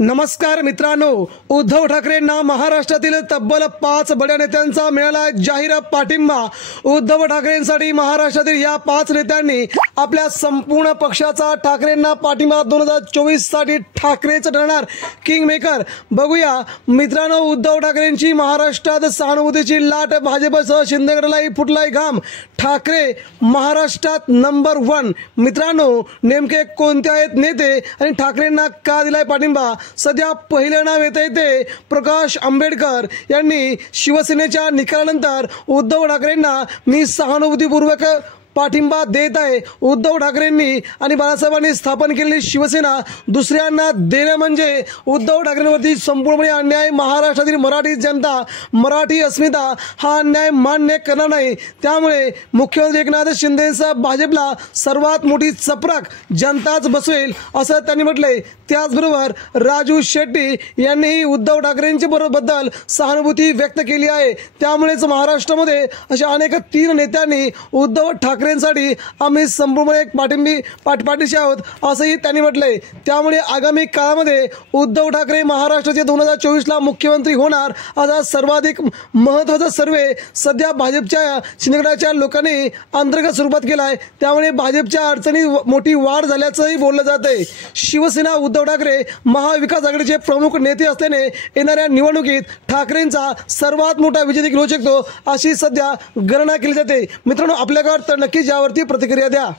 नमस्कार मित्रांनो, उद्धव ठाकरेंना महाराष्ट्रातील तब्बल 5 बड्या नेत्यांचा मिळाला जाहीर पाठिंबा। उद्धव ठाकरेंसाठी महाराष्ट्रातील या 5 नेत्यांनी आपल्या संपूर्ण पक्षाचा ठाकरेंना पाठिंबा 2024 साठी ठाकरेच ठरणार किंग मेकर। बघूया मित्रांनो, उद्धव ठाकरेंची महाराष्ट्रात सहानुभूतीची लाट, भाजपसह शिंदेगडलाही फुटलाय घाम, ठाकरे महाराष्ट्रात नंबर 1। मित्रांनो, नेमके कोणते आहेत नेते आणि ठाकरेंना का दिलाय पाठिंबा? सध्या पहिलं नाव येते ते प्रकाश आंबेडकर यांनी शिवसेनेच्या निकालानंतर उद्धव ठाकरेंना मी सहानुभूतीपूर्वक पाठिंबा देत आहे। उद्धव ठाकरेंनी आणि बाळासाहेबांनी स्थापन केलेली शिवसेना दुसऱ्यांना देणं म्हणजे उद्धव ठाकरेंवरती संपूर्णपणे अन्याय। महाराष्ट्रातील मराठी जनता, मराठी अस्मिता हा अन्याय मान्य करणार नाही। त्यामुळे मुख्यमंत्री एकनाथ शिंदेंसह भाजपला सर्वात मोठी चपराक जनताच बसवेल असं त्यांनी म्हटलंय। त्याचबरोबर राजू शेट्टी यांनीही उद्धव ठाकरेंच्या बद्दल सहानुभूती व्यक्त केली आहे। त्यामुळेच महाराष्ट्रामध्ये अशा अनेक 3 नेत्यांनी उद्धव ठाकरेंसाठी आम्ही संपूर्ण पाठीशी आहोत असंही त्यांनी म्हटलंय। त्यामुळे आगामी काळामध्ये उद्धव ठाकरे महाराष्ट्राचे 2024ला मुख्यमंत्री होणार असा सर्वाधिक महत्त्वाचा सर्वे सध्या भाजपच्या शिंदेगडाच्या लोकांनी अंतर्गत स्वरूपात केला आहे। त्यामुळे भाजपच्या अडचणी मोठी वाढ झाल्याचंही बोललं जात आहे। शिवसेना उद्धव ठाकरे महाविकास आघाडीचे प्रमुख नेते असल्याने येणाऱ्या निवडणुकीत ठाकरेंचा सर्वात मोठा विजय देखील होऊ शकतो अशी सध्या गणना केली जाते। मित्रांनो, आपल्याकडे तर नक्कीच यावरती प्रतिक्रिया द्या।